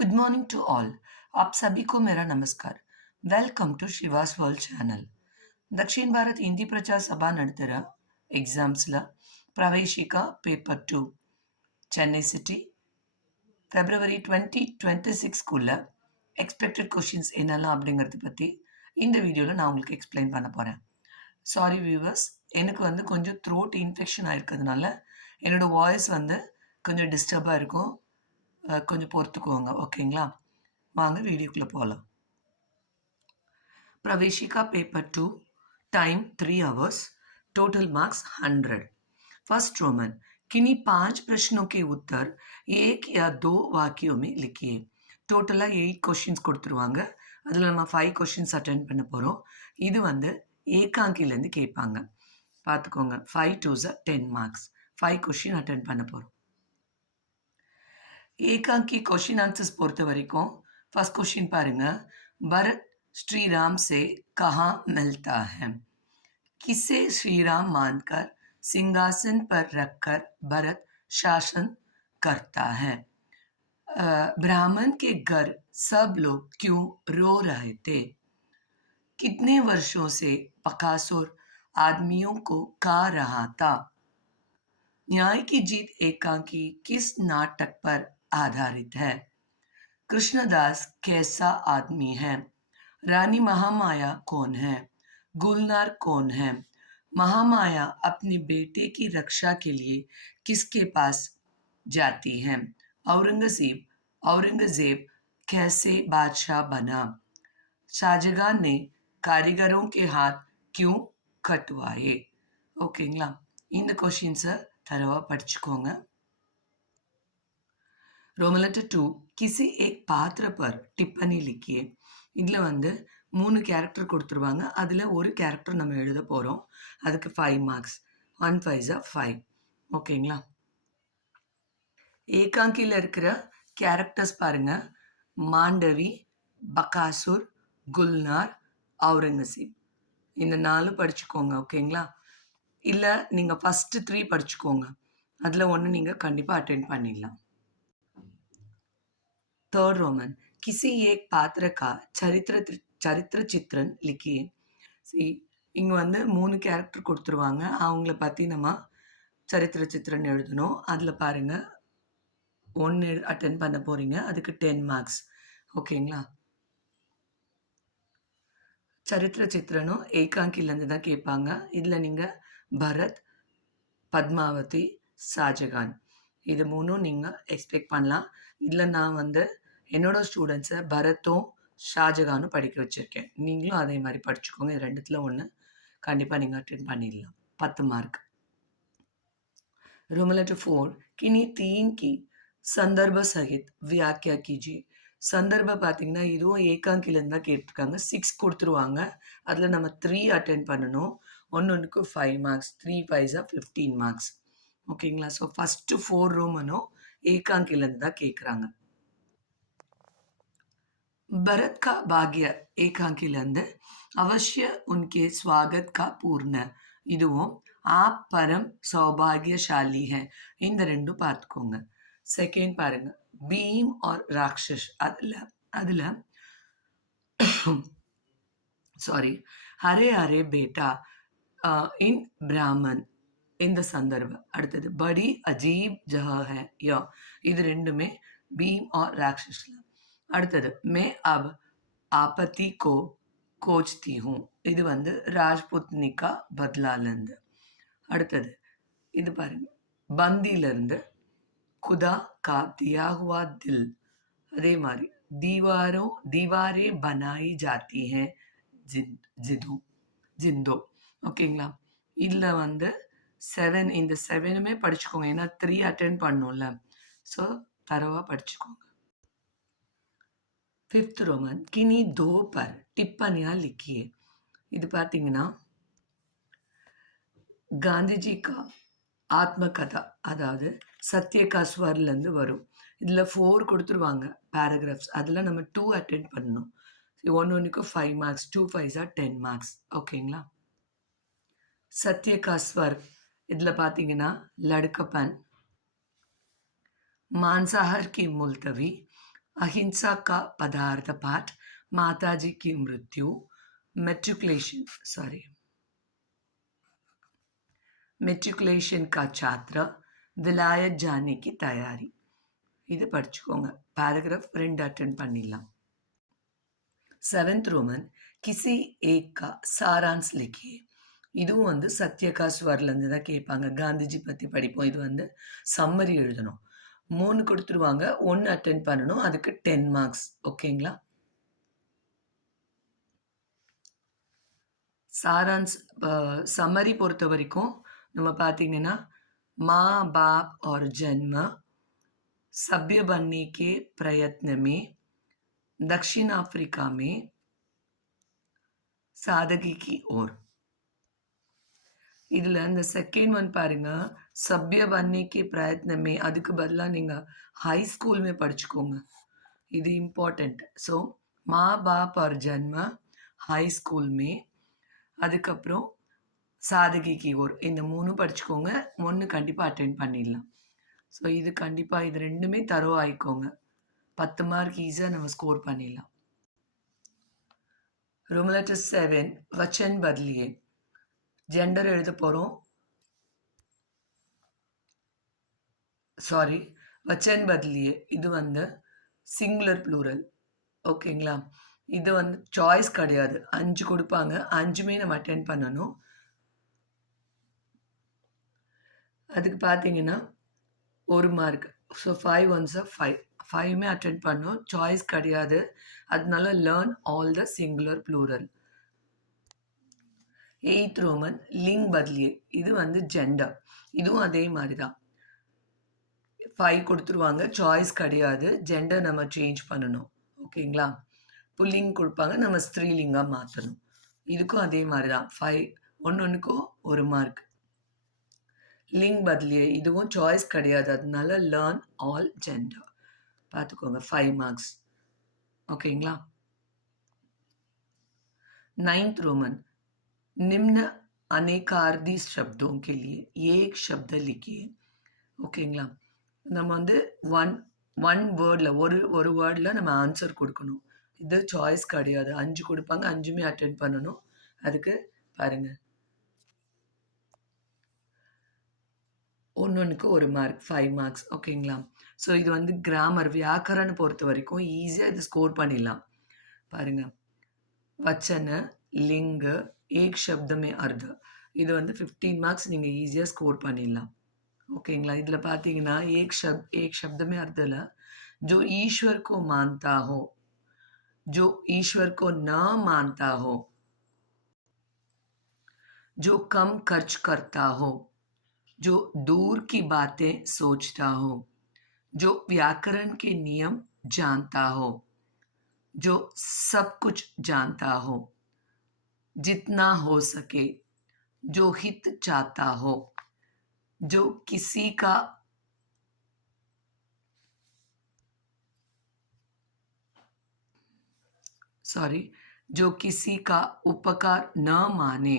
Good morning to all. आप सभी को मेरा नमस्कार। Welcome to Shiva's world channel. Dakshin Bharat Hindi Prachar Sabha नड़तर exams Praveshika paper 2 Chennai city February 2026 expected questions என்னெல்லாம் அப்படிங்கிறத பற்றி இந்த வீடியோவில் நான் உங்களுக்கு எக்ஸ்பிளைன் பண்ண போகிறேன். சாரி வியூவர்ஸ், எனக்கு கொஞ்சம் த்ரோட் இன்ஃபெக்ஷன் ஆகிருக்கிறதுனால என்னோடய வாய்ஸ் கொஞ்சம் டிஸ்டர்பாக இருக்கும். கொஞ்சம் பொறுத்துக்குவோங்க, ஓகேங்களா? வாங்க வீடியோக்குள்ளே போகலாம். प्रवेशिका paper 2, time 3 hours, total marks 100. First Roman, किन्हीं 5 प्रश्नों के उत्तर 1 या 2 वाक्यों में लिखिए. டோட்டலாக 8 கொஷின்ஸ் கொடுத்துருவாங்க. அதில் நம்ம 5 கொஷின்ஸ் அட்டென்ட் பண்ண போகிறோம். இது ஏகாங்கிலேருந்து கேட்பாங்க. பார்த்துக்கோங்க, 5 2s 10 மார்க்ஸ். 5 கொஷின் அட்டென்ட் பண்ண போகிறோம். ஏகாங்கி கொஷின் ஆன்சர்ஸ் பொறுத்த வரைக்கும் ஃபர்ஸ்ட் கொஷின் பாருங்க. பரத் श्री राम से कहाँ मिलता है? किसे श्री राम मानकर सिंहासन पर रखकर भरत शासन करता है? ब्राह्मण के घर सब लोग क्यों रो रहे थे? कितने वर्षों से बकासुर आदमियों को खा रहा था? न्याय की जीत एकांकी किस नाटक पर आधारित है? कृष्णदास कैसा आदमी है? रानी महामाया कौन है? गुलनार कौन है? महामाया अपने बेटे की रक्षा के लिए किसके पास जाती है? औरंगजेब कैसे बादशाह बना? शाहजहां ने कारीगरों के हाथ क्यों कटवाए? ஓகேங்களா? இந்த கொஷின்ஸை தரவாக படிச்சுக்கோங்க. रोमन लेटर 2, किसी एक पात्र पर टिप्पणी लिखिए. இதில் 3 கேரக்டர் கொடுத்துருவாங்க. அதில் ஒரு கேரக்டர் நம்ம எழுத போகிறோம். அதுக்கு 5 மார்க்ஸ். 1 5s 5. ஓகேங்களா? ஏகாங்கியில் இருக்கிற கேரக்டர்ஸ் பாருங்கள். மாண்டவி, பகாசுர், குல்னார், அவுரங்கசீப். இந்த 4 படிச்சுக்கோங்க, ஓகேங்களா? இல்லை நீங்கள் ஃபஸ்ட்டு 3 படிச்சுக்கோங்க. அதில் ஒன்று நீங்கள் கண்டிப்பாக அட்டென்ட் பண்ணிடலாம். थर्ड रोमन, किसी एक पात्र का சரித்திர சித்திரன் लिखिए. இங்கே 3 கேரக்டர் கொடுத்துருவாங்க. அவங்கள பற்றி நம்ம சரித்திர சித்திரன் எழுதணும். அதில் பாருங்கள், 1 அட்டென்ட் பண்ண போகிறீங்க. அதுக்கு 10 மார்க்ஸ். ஓகேங்களா? சரித்திர சித்திரனும் ஏகாங்கிலேருந்து தான் கேட்பாங்க. இதில் நீங்கள் பரத், பத்மாவதி, ஷாஜகான் இது 3ம் நீங்கள் எக்ஸ்பெக்ட் பண்ணலாம். இதில் நான் என்னோடய ஸ்டூடெண்ட்ஸை பரத்தும் ஷாஜகானும் படிக்க வச்சுருக்கேன். நீங்களும் அதே மாதிரி படிச்சுக்கோங்க. இது 2த்தில் 1 கண்டிப்பாக நீங்கள் அட்டென்ட் பண்ணிடலாம். 10 மார்க். रोमन लेटर 4, किन्हीं 3 की संदर्भ सहित व्याख्या कीजिए. சந்தர்ப்பம் பார்த்தீங்கன்னா இதுவும் ஏகாங்கிலேருந்து தான் கேட்டிருக்காங்க. 6 கொடுத்துருவாங்க. அதில் நம்ம 3 அட்டென்ட் பண்ணணும். ஒன்றுக்கு 5 மார்க்ஸ். 3 5s 15 marks. ஓகேங்களா? ஸோ ஃபஸ்ட்டு 4 रोमனும் ஏகாங்கிலேருந்து தான் கேட்குறாங்க. भरत का भाग्य ஏகாங்கிலேருந்து अवश्य उनके स्वागत का पूर्ण. இதுவும் आप परम सौभाग्यशाली है. இந்த 2ம் பார்த்துக்கோங்க. செகண்ட் பாருங்க, பீம் और राक्षस. அதில் சாரி, हरे हरे बेटा इन ब्राह्मण இந்த சந்தர்ப்பம். அடுத்தது படி அஜீப் ஜஹ है யா. இது 2மே பீம் और राक्षसல. அடுத்தது मैं अब आपत्ति को खोजती हूँ. இது ராஜ்புத்னிகா பத்லாலேருந்து. அடுத்தது இது பாருங்க, பந்தியிலேருந்து खुदा का दिया हुआ दिल. அதே மாதிரி दीवारें बनाई जाती हैं जिंदो. ஓகேங்களா? இதில் 7, இந்த 7மே படிச்சுக்கோங்க. ஏன்னா 3 அட்டென்ட் பண்ணணும்ல. ஸோ தரவாக படிச்சுக்கோங்க. 5th रोमन, किन्हीं 2 पर टिप्पणियाँ लिखिए. இது பார்த்தீங்கன்னா காந்திஜி கா ஆத்மகதா, அதாவது சத்யகா ஸ்வர்லேருந்து வரும். இதில் 4 கொடுத்துருவாங்க பேராகிராஃப்ஸ். அதில் நம்ம 2 அட்டென்ட் பண்ணணும். ஒன்றுக்கு 5 மார்க்ஸ். 2 5s 10 marks. ஓகேங்களா? சத்யகா ஸ்வர் இதில் பார்த்தீங்கன்னா லடுக்கப்பன், मांसाहार की मुलतवी, अहिंसा का पदार्थ पाठ, माताजी की मृत्यु, मेट्रिकुलेशन का छात्र, विलायत जाने की तैयारी. இது படிச்சுக்கோங்க. பேராகிராஃப் 2 அட்டென்ட் பண்ணிடலாம். 7th रोमन किसी एक का सारांश लिखिए. இதுவும் வந்து சத்யகா ஸ்வர்லேருந்து தான் கேட்பாங்க. காந்திஜி பற்றி படிப்போம். இது வந்து சம்மரி எழுதணும். 3 கொடுத்துருவாங்க. 1 அட்டென்ட் பண்ணணும். அதுக்கு 10 மார்க்ஸ். ஓகேங்களா? சாராंश சம்மரி பொறுத்த வரைக்கும் நம்ம பார்த்தீங்கன்னா माँ बाप और जन्म, सभ्य बनने के प्रयत्न में, दक्षिण अफ्रीका में, सादगी की ओर. இதில் இந்த செகண்ட் ஒன் பாருங்க, சபிய பன்னிக்கு பிரயத்னமே, அதுக்கு பதிலாக நீங்கள் ஹை ஸ்கூல்மே படிச்சுக்கோங்க. இது இம்பார்ட்டண்ட். ஸோ மா பாப் और जन्म ஹை ஸ்கூல்மே, அதுக்கப்புறம் சாதகிக்கு ஓர், இந்த 3 படிச்சுக்கோங்க. 1 கண்டிப்பாக அட்டென்ட் பண்ணிடலாம். ஸோ இது கண்டிப்பாக இது 2மே தரோ ஆயிக்கோங்க. 10 மார்க் ஈஸியாக நம்ம ஸ்கோர் பண்ணிடலாம். रोमन लेटर 7 वचन बदलिए. ஜெண்டர் எழுத போகிறோம். வச்சன் பதலியே, இது வந்து சிங்குலர் ப்ளூரல். ஓகேங்களா? இது வந்து சாய்ஸ் கிடையாது. 5 கொடுப்பாங்க. 5மே நம்ம அட்டென்ட் பண்ணணும். அதுக்கு பார்த்தீங்கன்னா 1 மார்க். So 5 ones are 5. 5மே அட்டென்ட் பண்ணணும். சாய்ஸ் கிடையாது. அதனால learn all the singular plural. 8th Roman लिंग बदलिए. இது வந்து ஜெண்டர். இதுவும் அதே மாதிரி தான். 5 கொடுத்துருவாங்க. சாய்ஸ் கிடையாது. ஜெண்டர் நம்ம சேஞ்ச் பண்ணணும். ஓகேங்களா? புல்லிங் கொடுப்பாங்க. நம்ம ஸ்திரீலிங்காக மாற்றணும். இதுக்கும் அதே மாதிரி தான். 5 ஒன்றுக்கும் 1 மார்க். லிங் பதலியே, இதுவும் சாய்ஸ் கிடையாது. அதனால லேர்ன் ஆல் ஜெண்டர் பார்த்துக்கோங்க. 5 மார்க்ஸ். ஓகேங்களா? 9th रोमन निम्न अनेकार्थी शब्दों के लिए एक शब्द लिखिए. ஓகேங்களா? நம்ம வந்து ஒன் வேர்டில் ஒரு வேர்டில் நம்ம ஆன்சர் கொடுக்கணும். இது சாய்ஸ் கிடையாது. 5 கொடுப்பாங்க. 5மே அட்டென்ட் பண்ணணும். அதுக்கு பாருங்கள், 1 1 மார்க், 5 மார்க்ஸ். ஓகேங்களா? ஸோ இது வந்து கிராமர் வியாக்கரணை பொறுத்த வரைக்கும் ஈஸியாக இது ஸ்கோர் பண்ணிடலாம். பாருங்கள், வச்சன, லிங்க, एक शब्द में अर्ध, இது வந்து 15 மார்க்ஸ் நீங்கள் ஈஸியாக ஸ்கோர் பண்ணிடலாம். ஓகேங்களா? இதில் பார்த்தீங்கன்னா एक शब्द में अर्धல जो ईश्वर को मानता हो, जो ईश्वर को न मानता हो, जो कम खर्च करता हो, जो दूर की बातें सोचता हो, जो व्याकरण के नियम जानता हो, जो सब कुछ जानता हो, जितना हो सके, जो हित चाहता हो, जो किसी का जो किसी का उपकार न माने,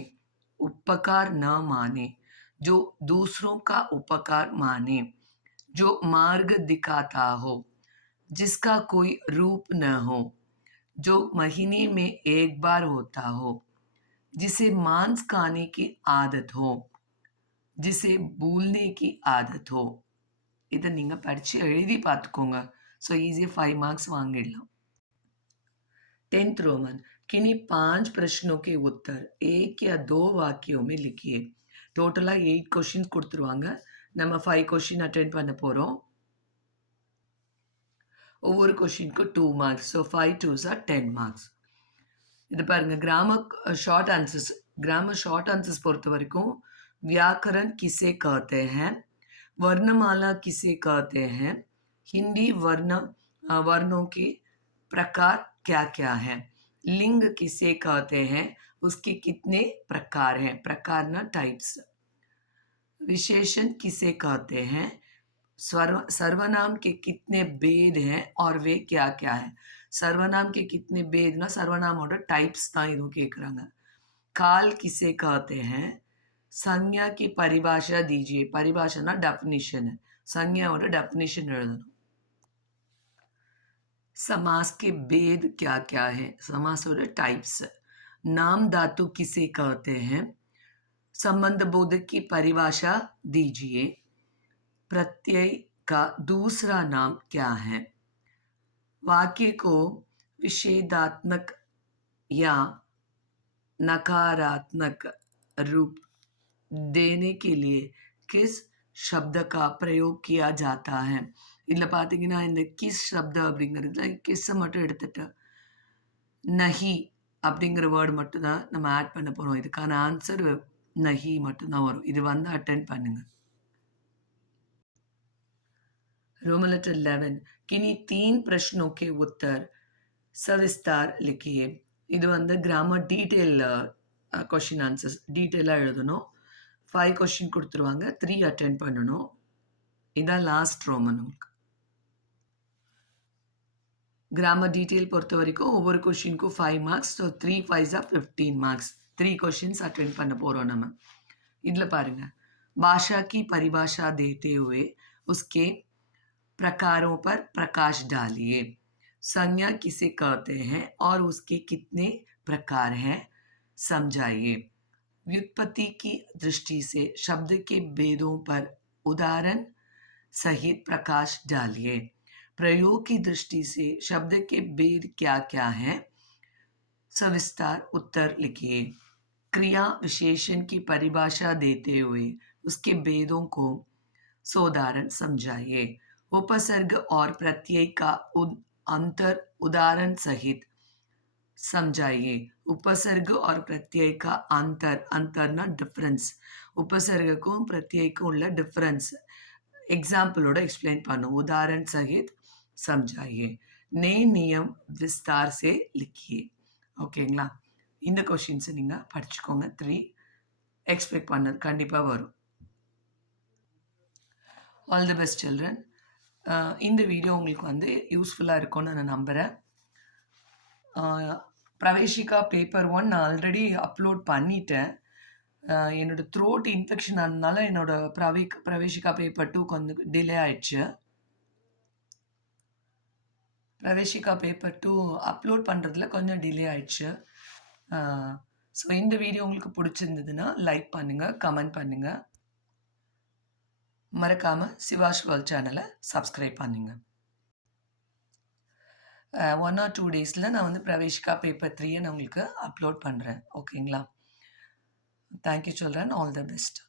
जो दूसरों का उपकार माने, जो मार्ग दिखाता हो, जिसका कोई रूप न हो, जो महीने में एक बार होता हो, जिसे मांस खाने की आदत हो, जिसे भूलने की आदत हो. இதை நீங்கள் படித்து எழுதி பார்த்துக்கோங்க. ஸோ ஈஸியாக 5 மார்க்ஸ் வாங்கிடலாம். 10th रोमन किन्हीं 5 प्रश्नों के उत्तर 1 या 2 वाक्यों में लिखिए. டோட்டலாக 8 கொஷின்ஸ் கொடுத்துருவாங்க. நம்ம 5 கொஷின் அட்டென்ட் பண்ண போகிறோம். ஒவ்வொரு கொஷினுக்கும் 2 marks. So 5 2s are 10 marks. இது பாருங்கள், கிராமர் ஷார்ட் ஆன்சர்ஸ் பொறுத்த வரைக்கும் व्याकरण किसे कहते हैं, वर्णमाला किसे कहते हैं, हिंदी वर्णों के प्रकार क्या क्या हैं, लिंग किसे कहते हैं, उसके कितने प्रकार हैं, प्रकार ना टाइप्स, विशेषण किसे कहते हैं, सर्वनाम के कितने भेद हैं और वे क्या क्या हैं. सर्वनाम के कितने भेद ना सर्वनामोட टाइप्स தான் இதுவும் கேட்குறாங்க. काल किसे कहते हैं, संज्ञा की परिभाषा दीजिए. परिभाषा ना डेफिनेशन है. संज्ञाவோட डेफिनेशन எழுதணும். समास के भेद क्या क्या है, समास और टाइप्स, नाम धातु किसे कहते हैं, संबंध बोधक की परिभाषा दीजिए, प्रत्यय का दूसरा नाम क्या है, वाक्य को विषेधात्मक या नकारात्मक रूप देने के लिए किस शब्द का प्रयोग किया जाता है. இதில் பார்த்தீங்கன்னா இந்த கிஸ் சப்தம் அப்படிங்கிறதுல கிஸ்ஸை மட்டும் எடுத்துட்டு நஹி அப்படிங்கிற வேர்டு மட்டும்தான் நம்ம ஆட் பண்ண போகிறோம். இதுக்கான ஆன்சர் நஹி மட்டும்தான் வரும். இது வந்து அட்டென்ட் பண்ணுங்க. रोमन लेटर 11 किन्हीं 3 प्रश्नों के उत्तर सविस्तार लिखिए. இது வந்து கிராமர் டீட்டெயில் கொஷின் ஆன்சர்ஸ் டீட்டெயிலாக எழுதணும். 5 கொஷின் கொடுத்துருவாங்க, 3 அட்டென்ட் பண்ணணும். இதான் லாஸ்ட் ரோமன். உங்களுக்கு கிராமர் டீட்டெயில் பொறுத்த வரைக்கும் ஒவ்வொரு கொஷினுக்கும் 5 marks. So 3 5s are 15 marks. 3 questions attend பண்ண போகிறோம் நம்ம. இதில் பாருங்க, भाषा की परिभाषा देते हुए उसके प्रकारों पर प्रकाश डालिए. संज्ञा किसे कहते हैं और उसके कितने प्रकार हैं, समझाइए. व्युत्पत्ति की दृष्टि से शब्द के भेदों पर उदाहरण सहित प्रकाश डालिए. प्रयोग की दृष्टि से शब्द के भेद क्या क्या हैं, सविस्तार उत्तर लिखिए. क्रिया विशेषण की परिभाषा देते हुए उसके भेदों को सोदाहरण समझाइए. उपसर्ग और प्रत्यय का अंतर उदाहरण सहित समझाइए. उपसर्ग और प्रत्यय का अंतरना डिफरेंस, उपसर्गக்கும் प्रत्ययக்கும் உள்ள डिफरेंस एग्जाम्पलोட एक्सप्लेन பண்ணும். उदाहरण सहित समझाइए. नए नियम विस्तार से लिखिए. ஓகேங்களா? இந்த கொஷின்ஸை நீங்கள் படிச்சுக்கோங்க. 3 எக்ஸ்பெக்ட் பண்ணது கண்டிப்பாக வரும். All the best children. இந்த வீடியோ உங்களுக்கு வந்து யூஸ்ஃபுல்லாக இருக்கும்னு நான் நம்புகிறேன். பிரவேஷிகா பேப்பர் 1 நான் ஆல்ரெடி அப்லோட் பண்ணிட்டேன். என்னோடய த்ரோட் இன்ஃபெக்ஷன் ஆனதுனால என்னோடய பிரவேஷிகா பேப்பர் 2 கொஞ்சம் டிலே ஆயிடுச்சு. பிரவேஷிகா பேப்பர் 2 அப்லோட் பண்ணுறதுல கொஞ்சம் டிலே ஆயிடுச்சு. ஸோ இந்த வீடியோ உங்களுக்கு பிடிச்சிருந்ததுன்னா லைக் பண்ணுங்கள், கமெண்ட் பண்ணுங்கள். மறக்காமல் சிவாஷ் வேர்ல்ட் சேனலை சப்ஸ்கிரைப் பண்ணுங்கள். 1 or 2 டேஸில் நான் வந்து பிரவேஷிகா பேப்பர் 3 நான் உங்களுக்கு அப்லோட் பண்ணுறேன். ஓகேங்களா? Thank you children. All the best.